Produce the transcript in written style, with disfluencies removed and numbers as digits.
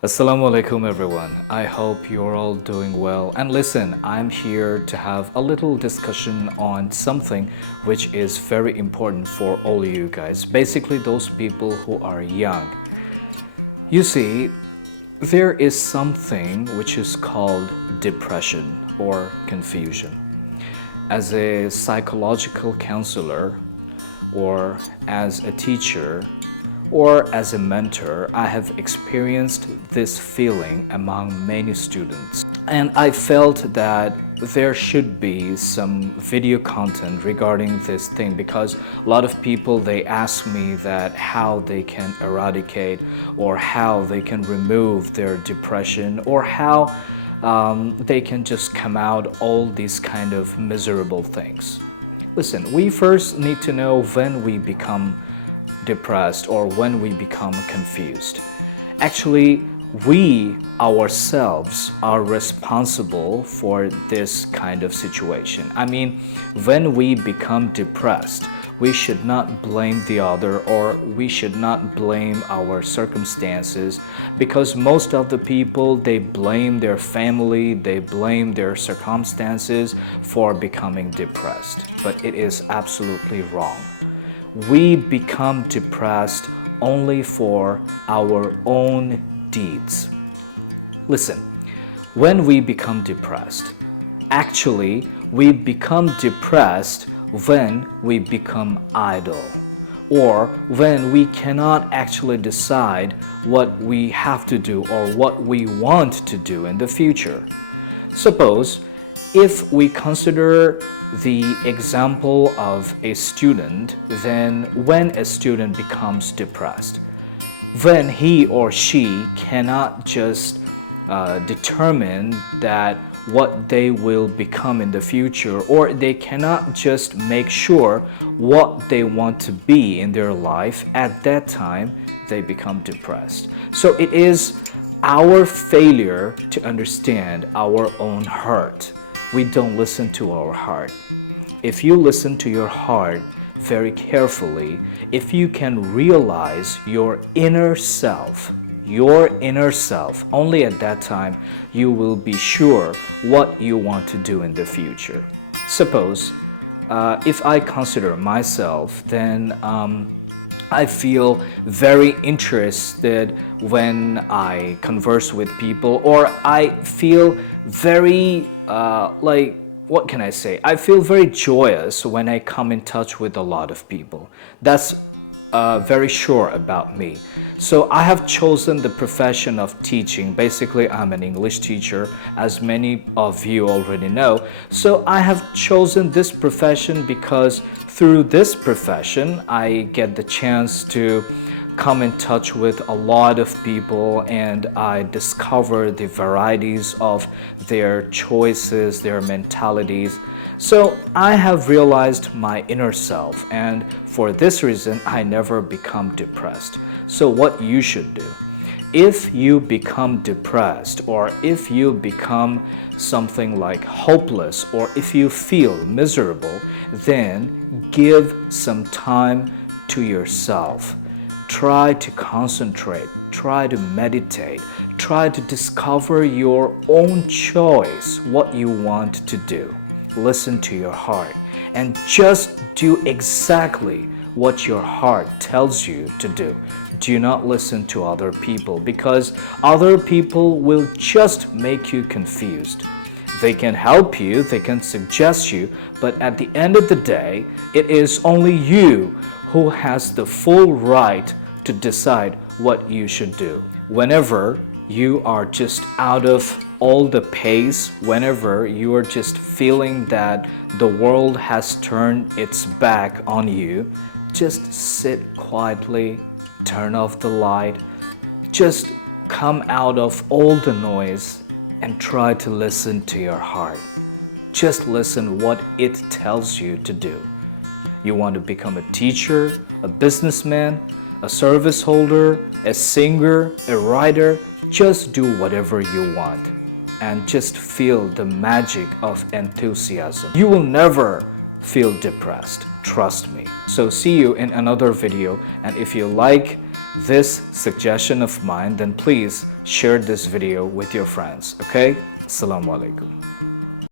Assalamu alaikum everyone. I hope you're all doing well. And listen, I'm here to have a little discussion on something which is very important for all you guys. Basically those people who are young. You see, there is something which is called depression or confusion. As a psychological counselor or as a teacher, or as a mentor, I have experienced this feeling among many students. And I felt that there should be some video content regarding this thing because a lot of people, they ask me that how they can eradicate or how they can remove their depression or how they can just come out all these kind of miserable things. Listen, we first need to know when we become depressed or when we become confused. Actually, we ourselves are responsible for this kind of situation. I mean, when we become depressed, we should not blame the other or we should not blame our circumstances because most of the people, they blame their family, they blame their circumstances for becoming depressed. But it is absolutely wrong. We become depressed only for our own deeds. Listen, when we become depressed, actually we become depressed when we become idle or when we cannot actually decide what we have to do or what we want to do in the future. Suppose if we consider the example of a student, then when a student becomes depressed, when he or she cannot just determine that what they will become in the future, or they cannot just make sure what they want to be in their life, at that time they become depressed. So it is our failure to understand our own heart. We don't listen to our heart. If you listen to your heart very carefully, if you can realize your inner self, only at that time you will be sure what you want to do in the future. Suppose if I consider myself, then I feel very interested when I converse with people, or I feel very what can I say? I feel very joyous when I come in touch with a lot of people. That's very sure about me. So I have chosen the profession of teaching. Basically, I'm an English teacher, as many of you already know. So I have chosen this profession because through this profession, I get the chance to come in touch with a lot of people and I discover the varieties of their choices, their mentalities. So I have realized my inner self, and for this reason, I never become depressed. So what you should do, if you become depressed or if you become something like hopeless or if you feel miserable, then give some time to yourself. Try to concentrate, try to meditate, try to discover your own choice, what you want to do. Listen to your heart and just do exactly what your heart tells you to do. Do not listen to other people because other people will just make you confused. They can help you, they can suggest you, but at the end of the day, it is only you who has the full right to decide what you should do. Whenever you are just out of all the pace, whenever you are just feeling that the world has turned its back on you, just sit quietly, turn off the light, just come out of all the noise and try to listen to your heart. Just listen what it tells you to do. You want to become a teacher, a businessman, a service holder, a singer, a writer, just do whatever you want and just feel the magic of enthusiasm. You will never feel depressed, trust me. So see you in another video, and if you like this suggestion of mine, then please share this video with your friends. Okay? Assalamu alaikum.